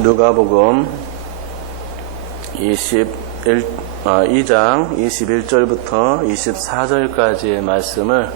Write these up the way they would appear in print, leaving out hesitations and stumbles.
누가복음 2장 21절부터 24절까지의 말씀을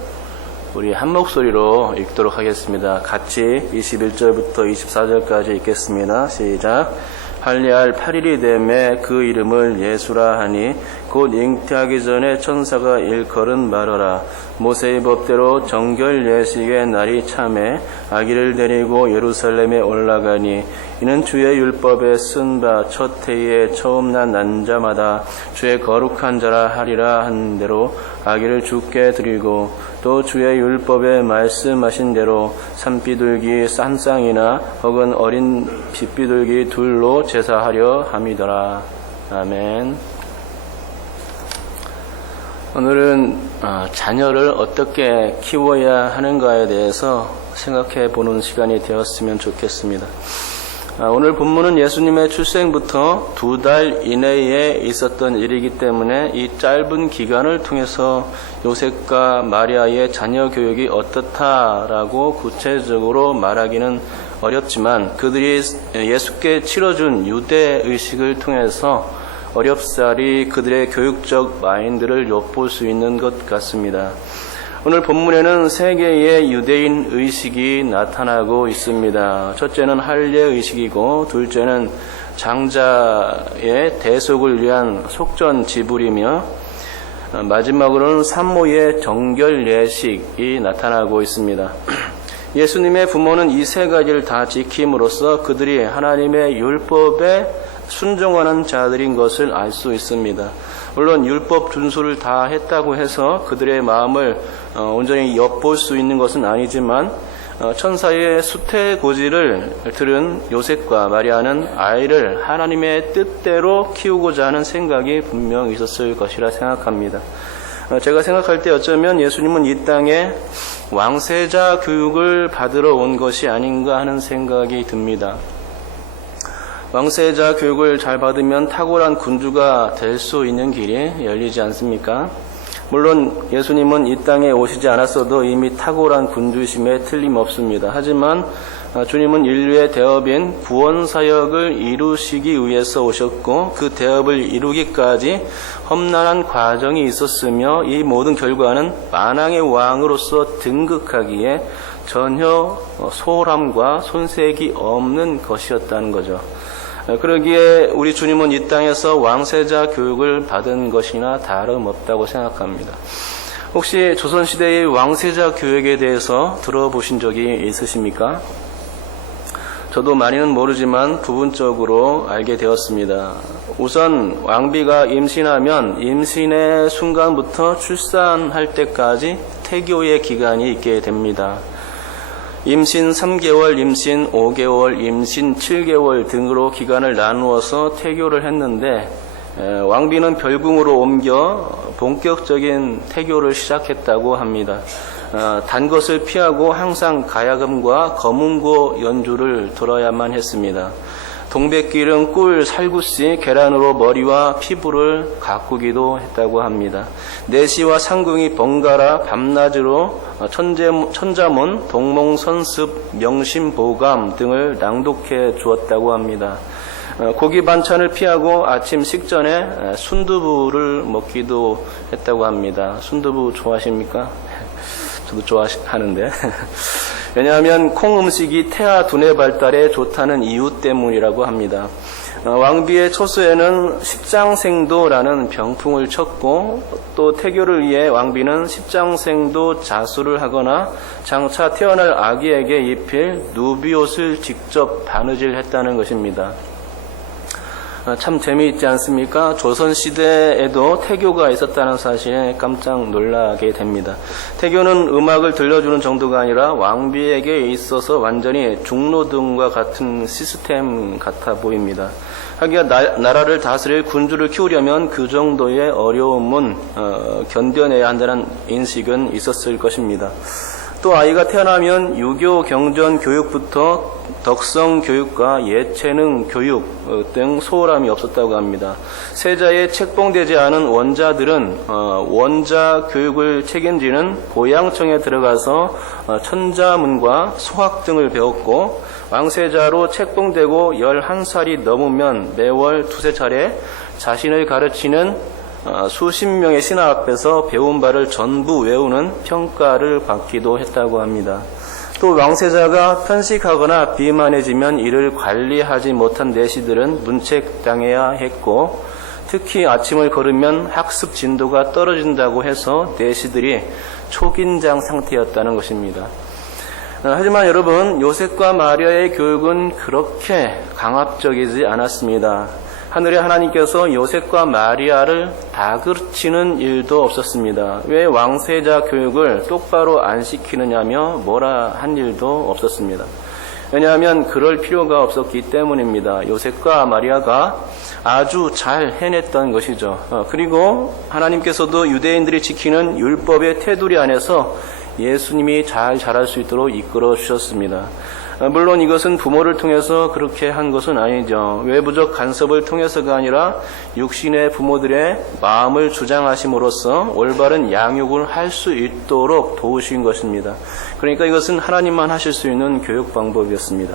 우리 한 목소리로 읽도록 하겠습니다. 같이 21절부터 24절까지 읽겠습니다. 시작. 할례할 8일이 되매 그 이름을 예수라 하니 곧 잉태하기 전에 천사가 일컬은 말하라. 모세의 법대로 정결 예식의 날이 참에 아기를 데리고 예루살렘에 올라가니 이는 주의 율법에 쓴 바 첫 해에 처음 난 난자마다 주의 거룩한 자라 하리라 한 대로 아기를 주께 드리고 또 주의 율법에 말씀하신 대로 산비둘기 한 쌍이나 혹은 어린 빗비둘기 둘로 제사하려 함이더라. 아멘. 오늘은 자녀를 어떻게 키워야 하는가에 대해서 생각해 보는 시간이 되었으면 좋겠습니다. 오늘 본문은 예수님의 출생부터 2달 이내에 있었던 일이기 때문에 이 짧은 기간을 통해서 요셉과 마리아의 자녀 교육이 어떻다라고 구체적으로 말하기는 어렵지만 그들이 예수께 치러준 유대의식을 통해서 어렵사리 그들의 교육적 마인드를 엿볼 수 있는 것 같습니다. 오늘 본문에는 세 개의 유대인 의식이 나타나고 있습니다. 첫째는 할례 의식이고, 둘째는 장자의 대속을 위한 속전 지불이며, 마지막으로는 산모의 정결 예식이 나타나고 있습니다. 예수님의 부모는 이 세 가지를 다 지킴으로써 그들이 하나님의 율법에 순종하는 자들인 것을 알 수 있습니다. 물론 율법 준수를 다 했다고 해서 그들의 마음을 온전히 엿볼 수 있는 것은 아니지만 천사의 수태고지를 들은 요셉과 마리아는 아이를 하나님의 뜻대로 키우고자 하는 생각이 분명 있었을 것이라 생각합니다. 제가 생각할 때 어쩌면 예수님은 이 땅에 왕세자 교육을 받으러 온 것이 아닌가 하는 생각이 듭니다. 왕세자 교육을 잘 받으면 탁월한 군주가 될 수 있는 길이 열리지 않습니까? 물론 예수님은 이 땅에 오시지 않았어도 이미 탁월한 군주심에 틀림없습니다. 하지만 주님은 인류의 대업인 구원사역을 이루시기 위해서 오셨고 그 대업을 이루기까지 험난한 과정이 있었으며 이 모든 결과는 만왕의 왕으로서 등극하기에 전혀 소홀함과 손색이 없는 것이었다는 거죠. 그러기에 우리 주님은 이 땅에서 왕세자 교육을 받은 것이나 다름없다고 생각합니다. 혹시 조선시대의 왕세자 교육에 대해서 들어보신 적이 있으십니까? 저도 많이는 모르지만 부분적으로 알게 되었습니다. 우선 왕비가 임신하면 임신의 순간부터 출산할 때까지 태교의 기간이 있게 됩니다. 임신 3개월, 임신 5개월, 임신 7개월 등으로 기간을 나누어서 태교를 했는데 왕비는 별궁으로 옮겨 본격적인 태교를 시작했다고 합니다. 단 것을 피하고 항상 가야금과 거문고 연주를 들어야만 했습니다. 동백길은 꿀, 살구씨, 계란으로 머리와 피부를 가꾸기도 했다고 합니다. 내시와 상궁이 번갈아 밤낮으로 천자문, 동몽선습, 명심보감 등을 낭독해 주었다고 합니다. 고기 반찬을 피하고 아침 식전에 순두부를 먹기도 했다고 합니다. 순두부 좋아하십니까? 저도 좋아하는데. 왜냐하면 콩 음식이 태아 두뇌 발달에 좋다는 이유 때문이라고 합니다. 왕비의 처소에는 십장생도라는 병풍을 쳤고 또 태교를 위해 왕비는 십장생도 자수를 하거나 장차 태어날 아기에게 입힐 누비옷을 직접 바느질했다는 것입니다. 참 재미있지 않습니까? 조선시대에도 태교가 있었다는 사실에 깜짝 놀라게 됩니다. 태교는 음악을 들려주는 정도가 아니라 왕비에게 있어서 완전히 중노등과 같은 시스템 같아 보입니다. 하기야 나라를 다스릴 군주를 키우려면 그 정도의 어려움은 견뎌내야 한다는 인식은 있었을 것입니다. 또 아이가 태어나면 유교 경전 교육부터 덕성 교육과 예체능 교육 등 소홀함이 없었다고 합니다. 세자에 책봉되지 않은 원자들은 원자 교육을 책임지는 보양청에 들어가서 천자문과 수학 등을 배웠고, 왕세자로 책봉되고 11살이 넘으면 매월 두세 차례 자신을 가르치는 수십 명의 신하 앞에서 배운 바를 전부 외우는 평가를 받기도 했다고 합니다. 또 왕세자가 편식하거나 비만해지면 이를 관리하지 못한 내시들은 문책당해야 했고, 특히 아침을 걸으면 학습 진도가 떨어진다고 해서 내시들이 초긴장 상태였다는 것입니다. 하지만 여러분, 요셉과 마리아의 교육은 그렇게 강압적이지 않았습니다. 하늘의 하나님께서 요셉과 마리아를 다그치는 일도 없었습니다. 왜 왕세자 교육을 똑바로 안 시키느냐며 뭐라 한 일도 없었습니다. 왜냐하면 그럴 필요가 없었기 때문입니다. 요셉과 마리아가 아주 잘 해냈던 것이죠. 그리고 하나님께서도 유대인들이 지키는 율법의 테두리 안에서 예수님이 잘 자랄 수 있도록 이끌어 주셨습니다. 물론 이것은 부모를 통해서 그렇게 한 것은 아니죠. 외부적 간섭을 통해서가 아니라 육신의 부모들의 마음을 주장하심으로써 올바른 양육을 할 수 있도록 도우신 것입니다. 그러니까 이것은 하나님만 하실 수 있는 교육 방법이었습니다.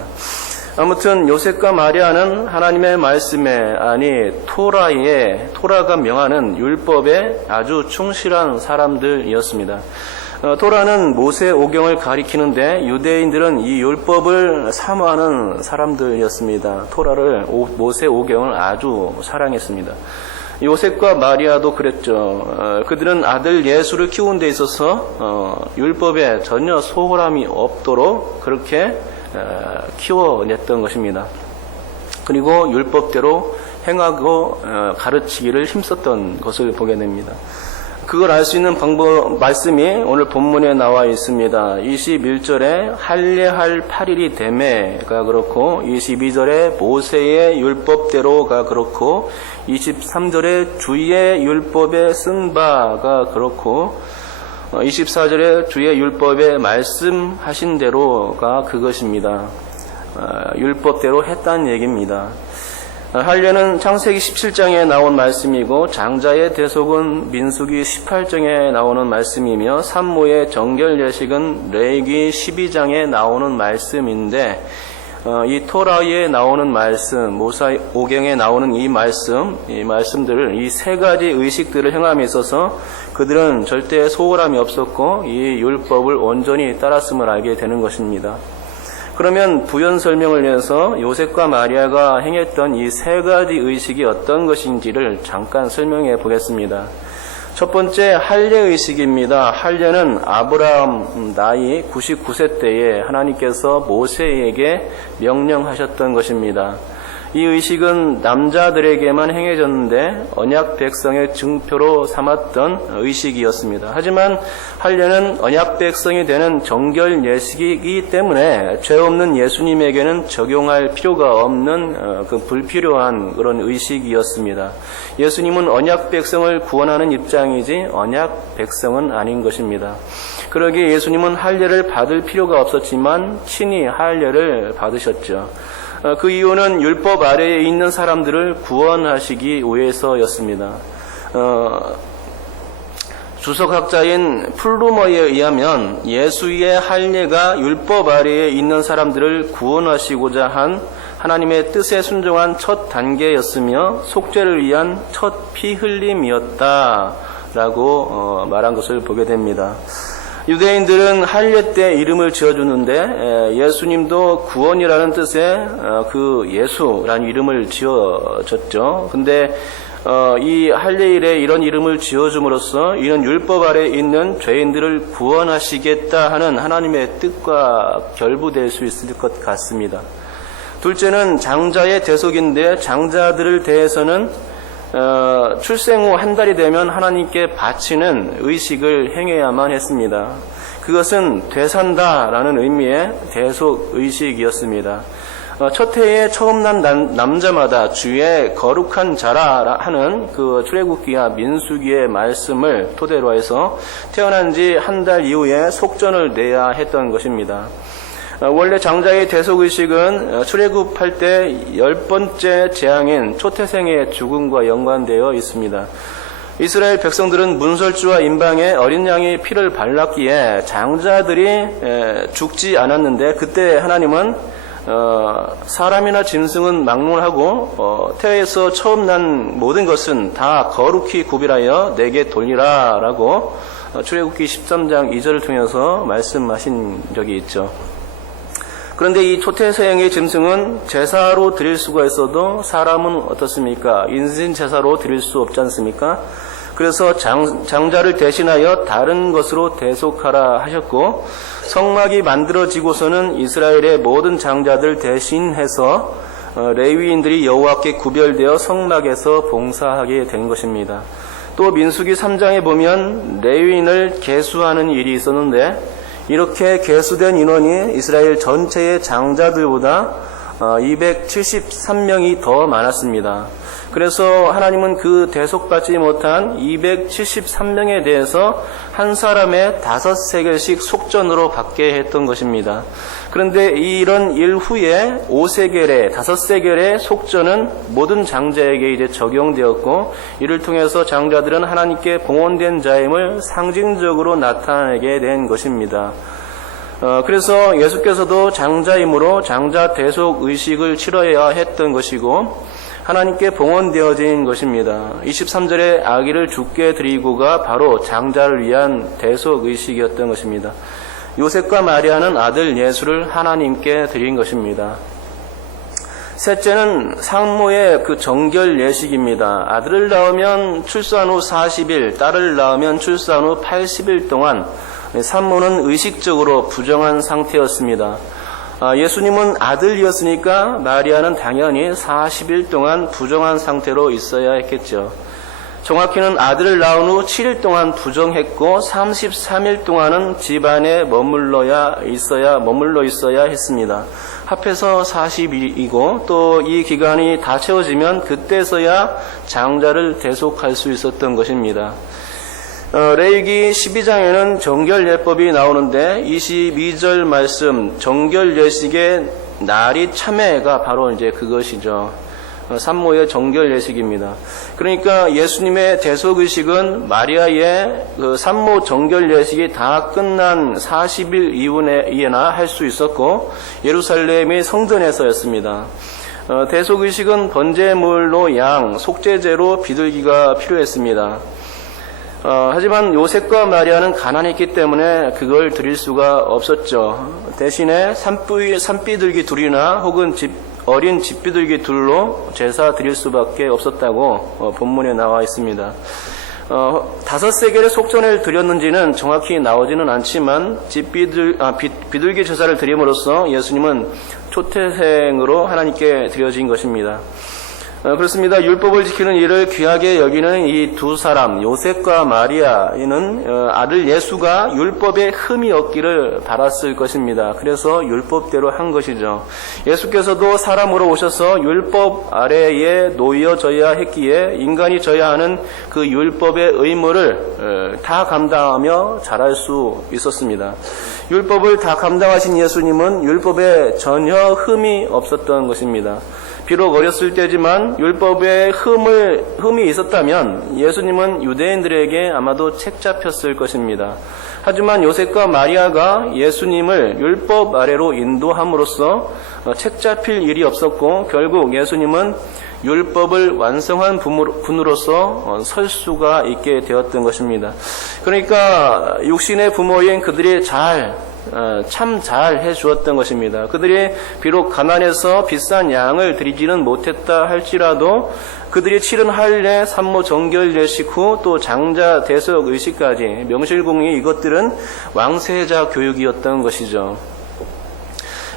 아무튼 요셉과 마리아는 하나님의 말씀에, 아니 토라가 명하는 율법에 아주 충실한 사람들이었습니다. 토라는 모세 오경을 가리키는데 유대인들은 이 율법을 사모하는 사람들이었습니다. 토라를, 모세 오경을 아주 사랑했습니다. 요셉과 마리아도 그랬죠. 그들은 아들 예수를 키우는 데 있어서 율법에 전혀 소홀함이 없도록 그렇게 키워냈던 것입니다. 그리고 율법대로 행하고 가르치기를 힘썼던 것을 보게 됩니다. 그걸 알 수 있는 말씀이 오늘 본문에 나와 있습니다. 21절에 할례할 8일이 되매가 그렇고, 22절에 모세의 율법대로가 그렇고, 23절에 주의 율법에 쓴 바가 그렇고, 24절에 주의 율법에 말씀하신 대로가 그것입니다. 율법대로 했다는 얘기입니다. 할례는 창세기 17장에 나온 말씀이고, 장자의 대속은 민수기 18장에 나오는 말씀이며, 산모의 정결 예식은 레위기 12장에 나오는 말씀인데, 이 토라에 나오는 말씀, 모세 오경에 나오는 이 말씀들을, 이 세 가지 의식들을 행함에 있어서 그들은 절대 소홀함이 없었고 이 율법을 온전히 따랐음을 알게 되는 것입니다. 그러면 부연 설명을 위해서 요셉과 마리아가 행했던 이 세 가지 의식이 어떤 것인지를 잠깐 설명해 보겠습니다. 첫 번째, 할례 의식입니다. 할례는 아브라함 나이 99세 때에 하나님께서 모세에게 명령하셨던 것입니다. 이 의식은 남자들에게만 행해졌는데 언약 백성의 증표로 삼았던 의식이었습니다. 하지만 할례는 언약 백성이 되는 정결 예식이기 때문에 죄 없는 예수님에게는 적용할 필요가 없는 그 불필요한 그런 의식이었습니다. 예수님은 언약 백성을 구원하는 입장이지 언약 백성은 아닌 것입니다. 그러기에 예수님은 할례를 받을 필요가 없었지만 친히 할례를 받으셨죠. 그 이유는 율법 아래에 있는 사람들을 구원하시기 위해서였습니다. 주석학자인 플루머에 의하면 예수의 할례가 율법 아래에 있는 사람들을 구원하시고자 한 하나님의 뜻에 순종한 첫 단계였으며 속죄를 위한 첫 피 흘림이었다라고 말한 것을 보게 됩니다. 유대인들은 할례 때 이름을 지어주는데 예수님도 구원이라는 뜻의 그 예수라는 이름을 지어줬죠. 근데 이 할례일에 이런 이름을 지어줌으로써 이는 율법 아래에 있는 죄인들을 구원하시겠다 하는 하나님의 뜻과 결부될 수 있을 것 같습니다. 둘째는 장자의 대속인데 장자들을 대해서는 출생 후 한 달이 되면 하나님께 바치는 의식을 행해야만 했습니다. 그것은 되산다라는 의미의 대속 의식이었습니다. 첫 해에 처음 난 남자마다 주의 거룩한 자라 하는 그 출애굽기와 민수기의 말씀을 토대로 해서 태어난 지 한 달 이후에 속전을 내야 했던 것입니다. 원래 장자의 대속의식은 출애굽할 때 10번째 재앙인 초태생의 죽음과 연관되어 있습니다. 이스라엘 백성들은 문설주와 임방에 어린 양의 피를 발랐기에 장자들이 죽지 않았는데, 그때 하나님은 사람이나 짐승은 막론하고 태에서 처음 난 모든 것은 다 거룩히 구별하여 내게 돌리라 라고 출애굽기 13장 2절을 통해서 말씀하신 적이 있죠. 그런데 이 초태생의 짐승은 제사로 드릴 수가 있어도 사람은 어떻습니까? 인신 제사로 드릴 수 없지 않습니까? 그래서 장자를 대신하여 다른 것으로 대속하라 하셨고, 성막이 만들어지고서는 이스라엘의 모든 장자들 대신해서 레위인들이 여호와께 구별되어 성막에서 봉사하게 된 것입니다. 또 민수기 3장에 보면 레위인을 계수하는 일이 있었는데, 이렇게 계수된 인원이 이스라엘 전체의 장자들보다 273명이 더 많았습니다. 그래서 하나님은 그 대속받지 못한 273명에 대해서 한 사람의 5세겔씩 속전으로 받게 했던 것입니다. 그런데 이런 일 후에 5세겔의 5세겔의 속전은 모든 장자에게 이제 적용되었고, 이를 통해서 장자들은 하나님께 봉헌된 자임을 상징적으로 나타내게 된 것입니다. 그래서 예수께서도 장자임으로 장자 대속 의식을 치러야 했던 것이고, 하나님께 봉헌되어진 것입니다. 23절에 아기를 죽게 드리고가 바로 장자를 위한 대속 의식이었던 것입니다. 요셉과 마리아는 아들 예수를 하나님께 드린 것입니다. 셋째는 산모의 그 정결 예식입니다. 아들을 낳으면 출산 후 40일, 딸을 낳으면 출산 후 80일 동안 산모는 의식적으로 부정한 상태였습니다. 예수님은 아들이었으니까 마리아는 당연히 40일 동안 부정한 상태로 있어야 했겠죠. 정확히는 아들을 낳은 후 7일 동안 부정했고 33일 동안은 집안에 머물러 있어야 했습니다. 합해서 40일이고 또 이 기간이 다 채워지면 그때서야 장자를 대속할 수 있었던 것입니다. 레위기 12장에는 정결예법이 나오는데 22절 말씀 정결예식의 날이 참회가 바로 이제 그것이죠. 산모의 정결예식입니다. 그러니까 예수님의 대속의식은 마리아의 그 산모 정결예식이 다 끝난 40일 이후에나 할 수 있었고 예루살렘의 성전에서였습니다. 대속의식은 번제물로 양, 속죄제로 비둘기가 필요했습니다. 하지만 요셉과 마리아는 가난했기 때문에 그걸 드릴 수가 없었죠. 대신에 산비둘기 둘이나 혹은 어린 집비둘기 둘로 제사 드릴 수밖에 없었다고 본문에 나와 있습니다. 5세겔의 속전을 드렸는지는 정확히 나오지는 않지만 비둘기 제사를 드림으로써 예수님은 초태생으로 하나님께 드려진 것입니다. 그렇습니다. 율법을 지키는 일을 귀하게 여기는 이 두 사람, 요셉과 마리아는 아들 예수가 율법에 흠이 없기를 바랐을 것입니다. 그래서 율법대로 한 것이죠. 예수께서도 사람으로 오셔서 율법 아래에 놓여져야 했기에 인간이 져야 하는 그 율법의 의무를 다 감당하며 자랄 수 있었습니다. 율법을 다 감당하신 예수님은 율법에 전혀 흠이 없었던 것입니다. 비록 어렸을 때지만 율법에 흠이 있었다면 예수님은 유대인들에게 아마도 책 잡혔을 것입니다. 하지만 요셉과 마리아가 예수님을 율법 아래로 인도함으로써 책 잡힐 일이 없었고 결국 예수님은 율법을 완성한 분으로서 설 수가 있게 되었던 것입니다. 그러니까 육신의 부모인 그들이 참 잘 해주었던 것입니다. 그들이 비록 가난해서 비싼 양을 드리지는 못했다 할지라도 그들이 치른 할례, 산모 정결 예식 후 또 장자 대속 의식까지 명실공히 이것들은 왕세자 교육이었던 것이죠.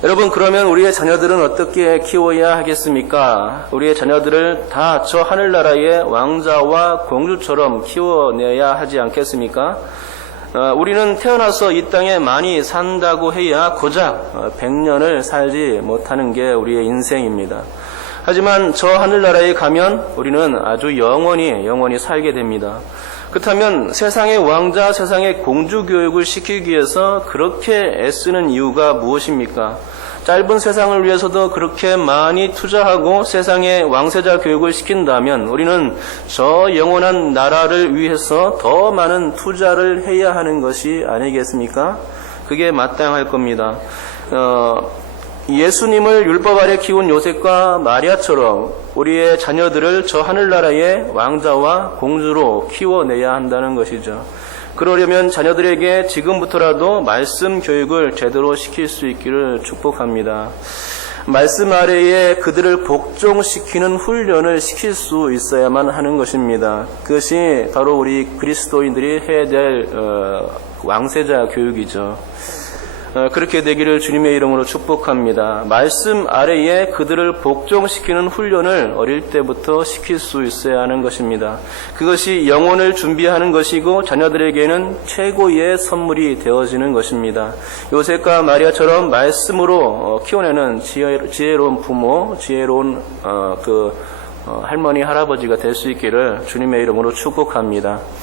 여러분, 그러면 우리의 자녀들은 어떻게 키워야 하겠습니까? 우리의 자녀들을 다 저 하늘나라의 왕자와 공주처럼 키워내야 하지 않겠습니까? 우리는 태어나서 이 땅에 많이 산다고 해야 고작 100년을 살지 못하는 게 우리의 인생입니다. 하지만 저 하늘나라에 가면 우리는 아주 영원히 살게 됩니다. 그렇다면 세상의 왕자, 세상의 공주 교육을 시키기 위해서 그렇게 애쓰는 이유가 무엇입니까? 짧은 세상을 위해서도 그렇게 많이 투자하고 세상의 왕세자 교육을 시킨다면 우리는 저 영원한 나라를 위해서 더 많은 투자를 해야 하는 것이 아니겠습니까? 그게 마땅할 겁니다. 예수님을 율법 아래 키운 요셉과 마리아처럼 우리의 자녀들을 저 하늘나라의 왕자와 공주로 키워내야 한다는 것이죠. 그러려면 자녀들에게 지금부터라도 말씀 교육을 제대로 시킬 수 있기를 축복합니다. 말씀 아래에 그들을 복종시키는 훈련을 시킬 수 있어야만 하는 것입니다. 그것이 바로 우리 그리스도인들이 해야 될 왕세자 교육이죠. 그렇게 되기를 주님의 이름으로 축복합니다. 말씀 아래에 그들을 복종시키는 훈련을 어릴 때부터 시킬 수 있어야 하는 것입니다. 그것이 영혼을 준비하는 것이고 자녀들에게는 최고의 선물이 되어지는 것입니다. 요셉과 마리아처럼 말씀으로 키워내는 지혜로운 부모, 지혜로운 할머니, 할아버지가 될 수 있기를 주님의 이름으로 축복합니다.